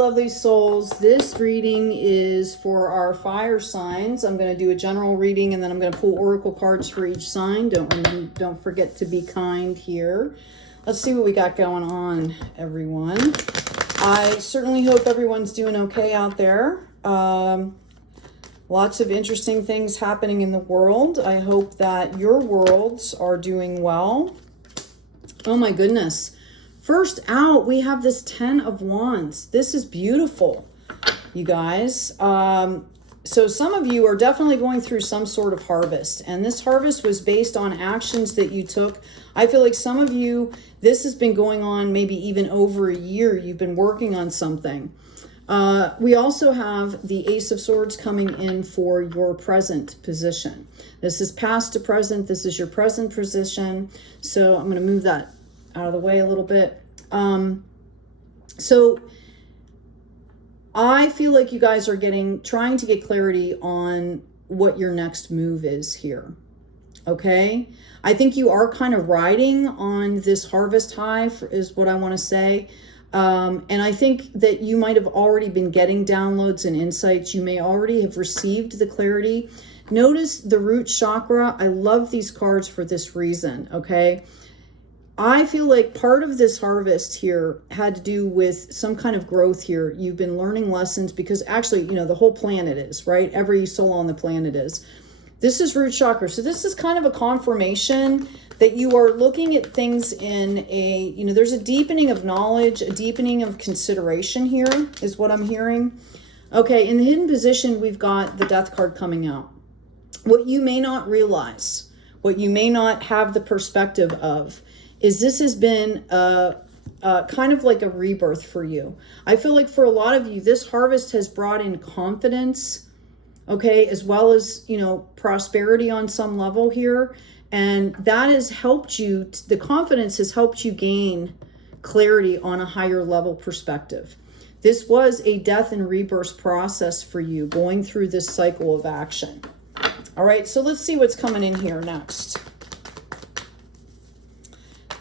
lovely souls. This reading is for our fire signs. I'm going to do a general reading and then I'm going to pull oracle cards for each sign. Don't forget to be kind here. Let's see what we got going on, everyone. I certainly hope everyone's doing okay out there. Lots of interesting things happening in the world. I hope that your worlds are doing well. Oh my goodness. First out, we have this 10 of Wands. This is beautiful, you guys. So some of you are definitely going through some sort of harvest. And this harvest was based on actions that you took. I feel like some of you, this has been going on maybe even over a year. You've been working on something. We also have the Ace of Swords coming in for your present position. This is past to present. This is your present position. So I'm going to move that out of the way a little bit. So I feel like you guys are trying to get clarity on what your next move is here. Okay. I think you are kind of riding on this harvest high is what I want to say. And I think that you might have already been getting downloads and insights. You may already have received the clarity. Notice the root chakra. I love these cards for this reason. Okay. I feel like part of this harvest here had to do with some kind of growth here. You've been learning lessons because actually, you know, the whole planet is, right? Every soul on the planet is. This is root chakra. So this is kind of a confirmation that you are looking at things in a, you know, there's a deepening of knowledge, a deepening of consideration here is what I'm hearing. Okay, in the hidden position, we've got the Death card coming out. What you may not realize, what you may not have the perspective of, is this has been kind of like a rebirth for you. I feel like for a lot of you, this harvest has brought in confidence, okay, as well as, you know, prosperity on some level here. And that has helped you, the confidence has helped you gain clarity on a higher level perspective. This was a death and rebirth process for you, going through this cycle of action. All right, so let's see what's coming in here next.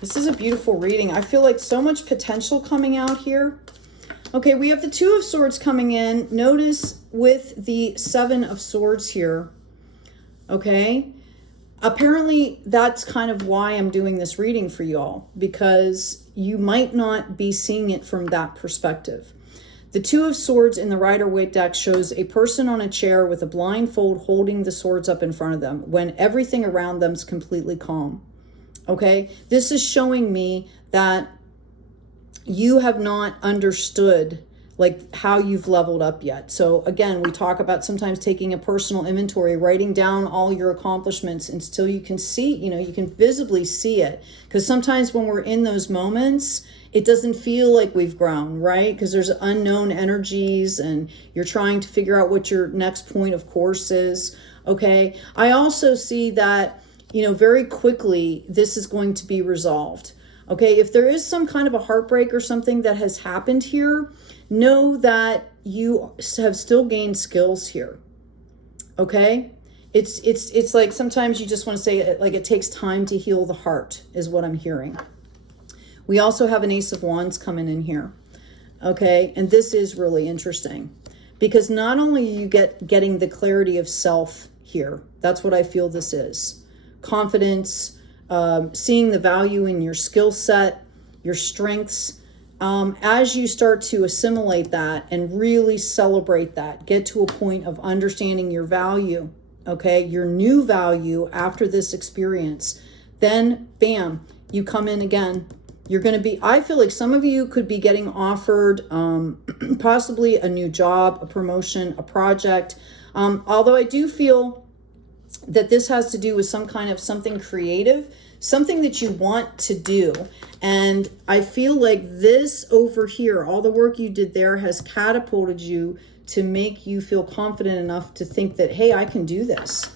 This is a beautiful reading. I feel like so much potential coming out here. Okay, we have the Two of Swords coming in. Notice with the Seven of Swords here. Okay, apparently that's kind of why I'm doing this reading for you all, because you might not be seeing it from that perspective. The Two of Swords in the Rider-Waite deck shows a person on a chair with a blindfold holding the swords up in front of them when everything around them is completely calm. Okay, this is showing me that you have not understood like how you've leveled up yet. So again, we talk about sometimes taking a personal inventory, writing down all your accomplishments until you can see, you know, you can visibly see it. Because sometimes when we're in those moments, it doesn't feel like we've grown, right? Because there's unknown energies and you're trying to figure out what your next point of course is. Okay, I also see that, you know, very quickly, this is going to be resolved. Okay, if there is some kind of a heartbreak or something that has happened here, know that you have still gained skills here. Okay, it's like sometimes you just want to say like it takes time to heal the heart is what I'm hearing. We also have an Ace of Wands coming in here. Okay, and this is really interesting because not only are you getting the clarity of self here, that's what I feel this is. Confidence, seeing the value in your skill set, your strengths. As you start to assimilate that and really celebrate that, get to a point of understanding your value, okay, your new value after this experience, then bam, you come in again. You're going to be, I feel like some of you could be getting offered possibly a new job, a promotion, a project. Although I do feel that this has to do with some kind of something creative, something that you want to do. And I feel like this over here, all the work you did there has catapulted you to make you feel confident enough to think that, hey, I can do this.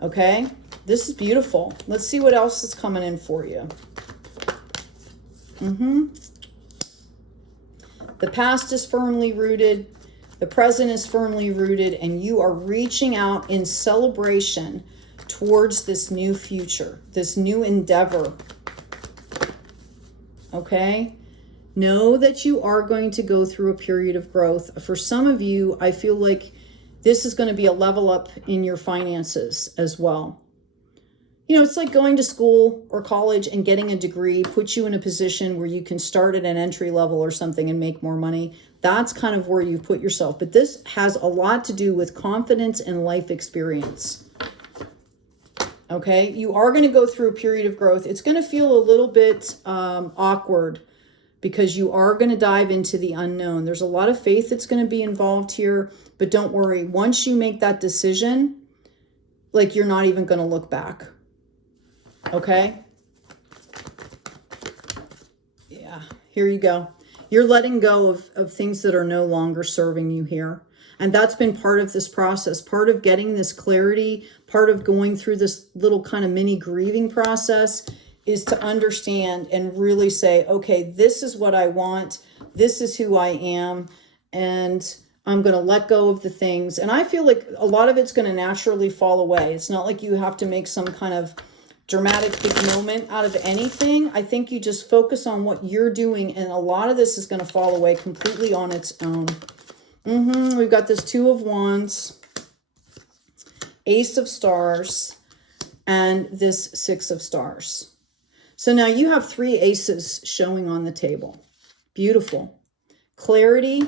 Okay, this is beautiful. Let's see what else is coming in for you. The past is firmly rooted. The present is firmly rooted, and you are reaching out in celebration towards this new future, this new endeavor. Okay? Know that you are going to go through a period of growth. For some of you, I feel like this is going to be a level up in your finances as well. You know, it's like going to school or college and getting a degree puts you in a position where you can start at an entry level or something and make more money. That's kind of where you put yourself. But this has a lot to do with confidence and life experience. Okay, you are going to go through a period of growth. It's going to feel a little bit awkward because you are going to dive into the unknown. There's a lot of faith that's going to be involved here, but don't worry. Once you make that decision, like, you're not even going to look back. Okay? Yeah, here you go. You're letting go of things that are no longer serving you here. And that's been part of this process, part of getting this clarity, part of going through this little kind of mini grieving process is to understand and really say, okay, this is what I want. This is who I am. And I'm going to let go of the things. And I feel like a lot of it's going to naturally fall away. It's not like you have to make some kind of dramatic big moment out of anything. I think you just focus on what you're doing. And a lot of this is going to fall away completely on its own. We've got this Two of Wands, Ace of Stars, and this Six of Stars. So now you have three aces showing on the table. Beautiful. Clarity,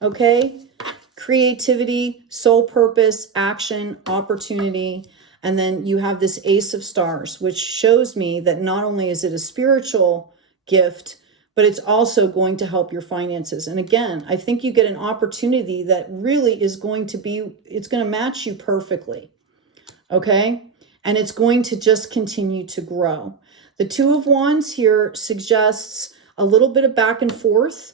okay? Creativity, soul purpose, action, opportunity. And then you have this Ace of Stars, which shows me that not only is it a spiritual gift, but it's also going to help your finances. And again, I think you get an opportunity that really is going to be, it's going to match you perfectly. Okay? And it's going to just continue to grow. The Two of Wands here suggests a little bit of back and forth.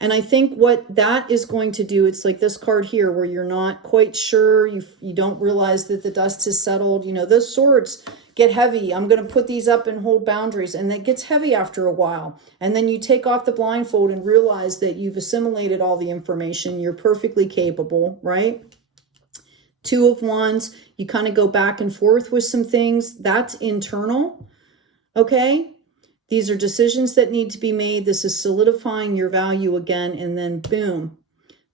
And I think what that is going to do, it's like this card here where you're not quite sure, you don't realize that the dust has settled. You know, those swords get heavy. I'm going to put these up and hold boundaries. And that gets heavy after a while. And then you take off the blindfold and realize that you've assimilated all the information. You're perfectly capable, right? Two of Wands, you kind of go back and forth with some things. That's internal, okay? These are decisions that need to be made. This is solidifying your value again. And then boom,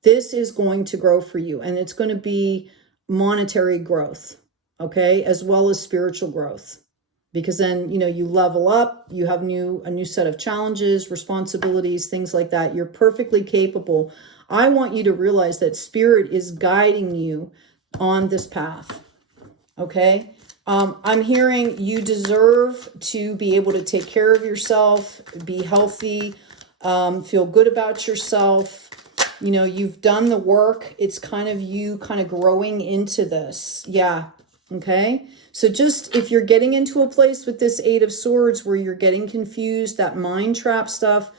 this is going to grow for you. And it's going to be monetary growth, okay, as well as spiritual growth, because then, you know, you level up, you have a new set of challenges, responsibilities, things like that. You're perfectly capable. I want you to realize that Spirit is guiding you on this path, okay? I'm hearing you deserve to be able to take care of yourself, be healthy, feel good about yourself. You know, you've done the work. It's kind of you kind of growing into this. Yeah. Okay. So just if you're getting into a place with this Eight of Swords where you're getting confused, that mind trap stuff,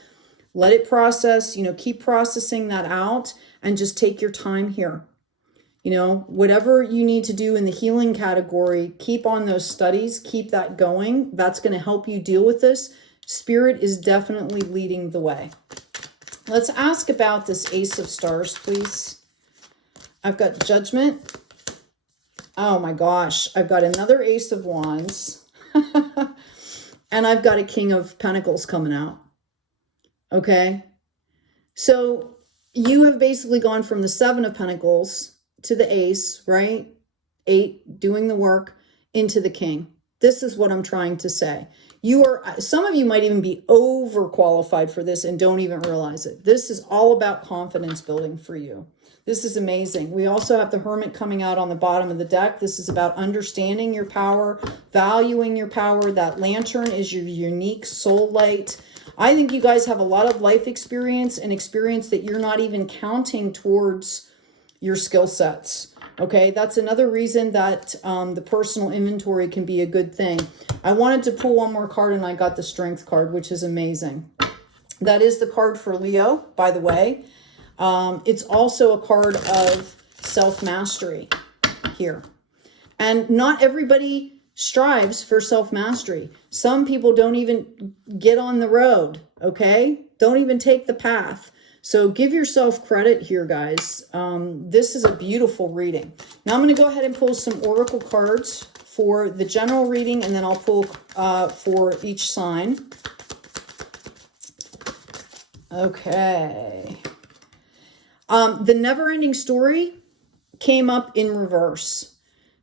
let it process, you know, keep processing that out and just take your time here. You know, whatever you need to do in the healing category, keep on those studies, keep that going. That's going to help you deal with this. Spirit is definitely leading the way. Let's ask about this Ace of Stars, please. I've got Judgment. Oh my gosh, I've got another Ace of Wands. And I've got a King of Pentacles coming out. Okay. So you have basically gone from the Seven of Pentacles to the Ace, right? 8, doing the work, into the King. This is what I'm trying to say. Some of you might even be overqualified for this and don't even realize it. This is all about confidence building for you. This is amazing. We also have the Hermit coming out on the bottom of the deck. This is about understanding your power, valuing your power. That Lantern is your unique soul light. I think you guys have a lot of life experience and experience that you're not even counting towards your skill sets. Okay, that's another reason that the personal inventory can be a good thing. I wanted to pull one more card and I got the Strength card, which is amazing. That is the card for Leo, by the way. It's also a card of self-mastery here. And not everybody strives for self-mastery. Some people don't even get on the road, okay? Don't even take the path. So give yourself credit here, guys. This is a beautiful reading. Now I'm going to go ahead and pull some oracle cards for the general reading, and then I'll pull for each sign. Okay. The never-ending story came up in reverse.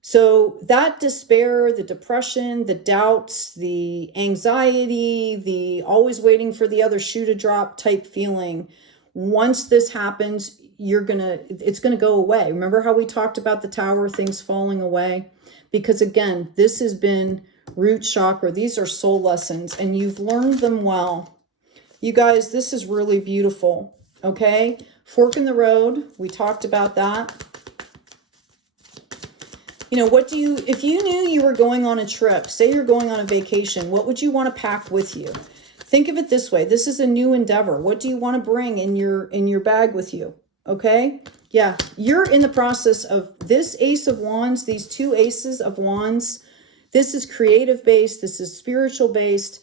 So that despair, the depression, the doubts, the anxiety, the always waiting for the other shoe to drop type feeling, once this happens, it's gonna go away. Remember how we talked about the tower, things falling away? Because again, this has been root chakra. These are soul lessons and you've learned them well. You guys, this is really beautiful, okay? Fork in the road, we talked about that. You know, if you knew you were going on a trip, say you're going on a vacation, what would you want to pack with you? Think of it this way. This is a new endeavor. What do you want to bring in your bag with you? Okay? Yeah, you're in the process of this Ace of Wands, these two Aces of Wands. This is creative based. This is spiritual based.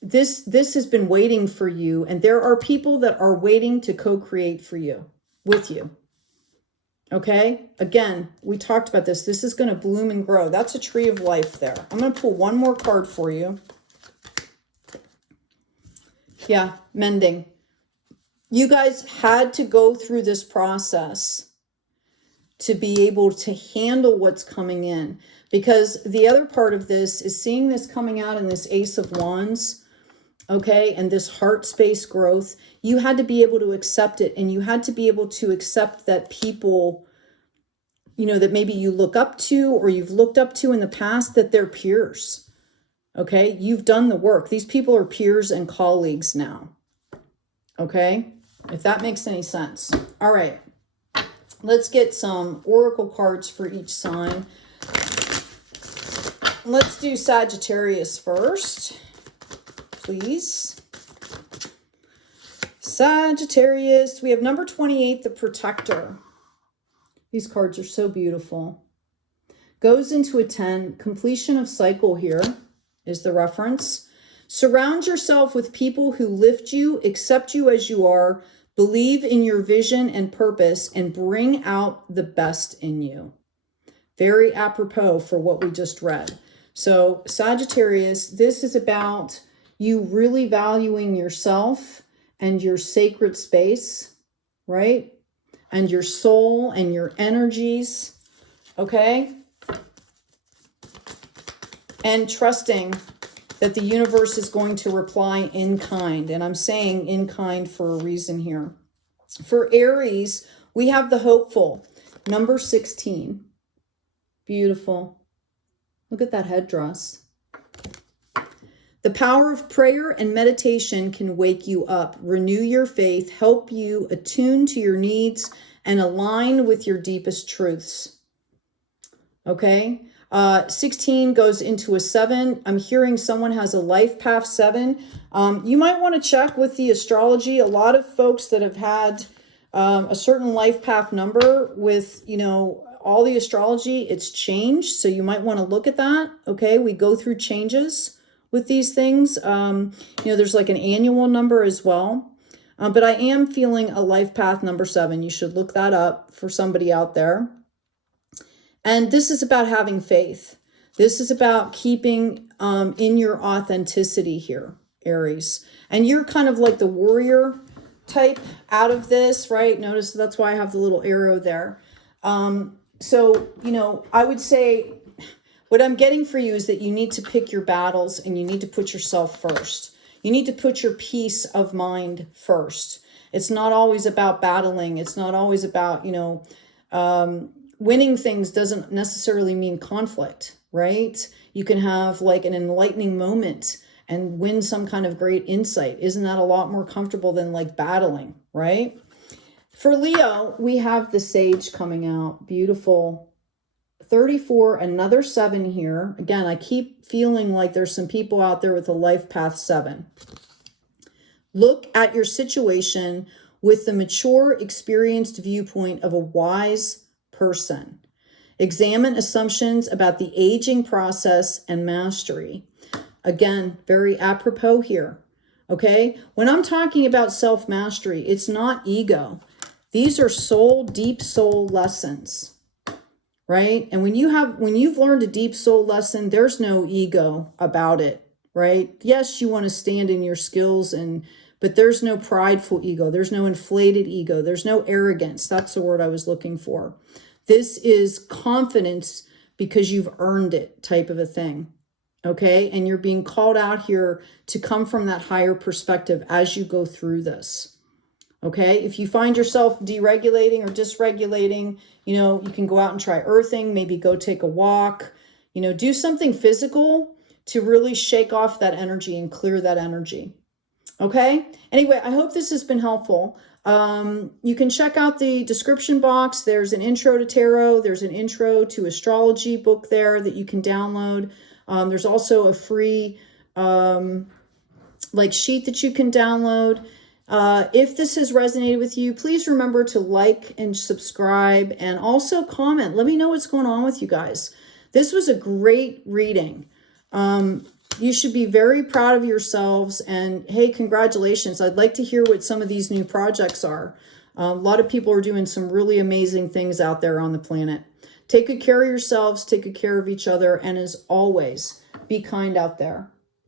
This has been waiting for you. And there are people that are waiting to co-create for you, with you. Okay? Again, we talked about this. This is going to bloom and grow. That's a tree of life there. I'm going to pull one more card for you. Yeah, mending. You guys had to go through this process to be able to handle what's coming in. Because the other part of this is seeing this coming out in this Ace of Wands, okay, and this heart space growth. You had to be able to accept it, and you had to be able to accept that people, you know, that maybe you look up to or you've looked up to in the past, that they're peers, okay? You've done the work. These people are peers and colleagues now, okay? If that makes any sense. All right, let's get some oracle cards for each sign. Let's do Sagittarius first, please. Sagittarius, we have number 28, the Protector. These cards are so beautiful. Goes into a 10, completion of cycle here is the reference. Surround yourself with people who lift you, accept you as you are, believe in your vision and purpose, and bring out the best in you. Very apropos for what we just read. So Sagittarius, this is about you really valuing yourself and your sacred space, right? And your soul and your energies, okay? And trusting that the universe is going to reply in kind. And I'm saying in kind for a reason here. For Aries, we have the hopeful, number 16. Beautiful. Look at that headdress. The power of prayer and meditation can wake you up, renew your faith, help you attune to your needs, and align with your deepest truths. Okay? 16 goes into a 7. I'm hearing someone has a life path 7. You might want to check with the astrology. A lot of folks that have had a certain life path number with, you know, all the astrology, it's changed. So you might want to look at that. Okay? We go through changes with these things. You know, there's like an annual number as well. But I am feeling a life path number 7. You should look that up for somebody out there. And this is about having faith. This is about keeping in your authenticity here, Aries. And you're kind of like the warrior type out of this, right? Notice that's why I have the little arrow there. So, you know, I would say what I'm getting for you is that you need to pick your battles and you need to put yourself first. You need to put your peace of mind first. It's not always about battling. It's not always about, you know, winning things doesn't necessarily mean conflict, right? You can have like an enlightening moment and win some kind of great insight. Isn't that a lot more comfortable than like battling, right? For Leo, we have the Sage coming out. Beautiful. 34, another 7 here. Again, I keep feeling like there's some people out there with a life path 7. Look at your situation with the mature, experienced viewpoint of a wise person. Examine assumptions about the aging process and mastery. Again, very apropos here. Okay? When I'm talking about self-mastery, it's not ego. These are soul, deep soul lessons, right? And when you've learned a deep soul lesson, there's no ego about it, right? Yes, you want to stand in your skills and but there's no prideful ego. There's no inflated ego. There's no arrogance. That's the word I was looking for. This is confidence because you've earned it type of a thing. Okay. And you're being called out here to come from that higher perspective as you go through this. Okay. If you find yourself deregulating or dysregulating, you know, you can go out and try earthing, maybe go take a walk, you know, do something physical to really shake off that energy and clear that energy. Okay. Anyway, I hope this has been helpful. You can check out the description box. There's an intro to tarot. There's an intro to astrology book there that you can download. There's also a free, sheet that you can download. If this has resonated with you, please remember to like and subscribe and also comment. Let me know what's going on with you guys. This was a great reading. You should be very proud of yourselves, and hey, congratulations. I'd like to hear what some of these new projects are. A lot of people are doing some really amazing things out there on the planet. Take good care of yourselves, take good care of each other, and as always, be kind out there.